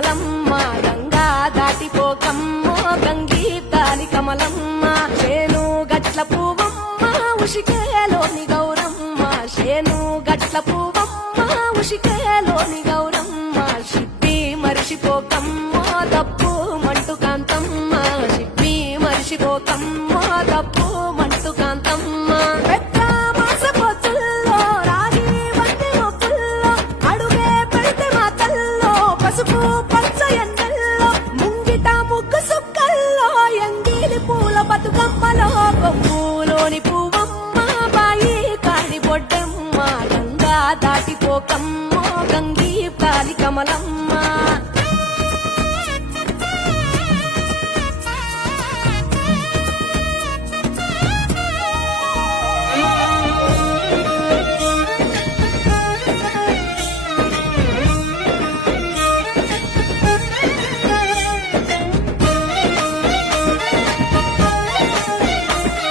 కమలమ్మ గంగా దాటిపోకమ్మ గంగీ తాలి కమలమ్మ చేను గట్ల పువ్వమ్మ ఉషికేలోని గౌరమ్మ చేను గట్ల పువ్వమ్మ ఉషికేలోని గౌరమ్మ షిప్పి మరిషిపోకమ్మ దప్పు మంటు కాంతమ్మ షిప్పి మరిషిపోకమ్మ దప్పు మంటు కాంతమ్మ పెద్ద మాసపోతుల్లో రాగి వంటి మొక్కుల్లో అడుగే పెడితే మా తల్లో పసుపు పచ్చ ఎండల్లో ముంగిట ముగ్గు సుక్కల్లో ఎంగిలి పూల బతుకమ్మలో కొమ్ములోని పువ్వమ్మ బాయి కాడి బొడ్డమ్మ గంగా దాటిపోకమ్మ గంగీ తాలి కమలమ్మ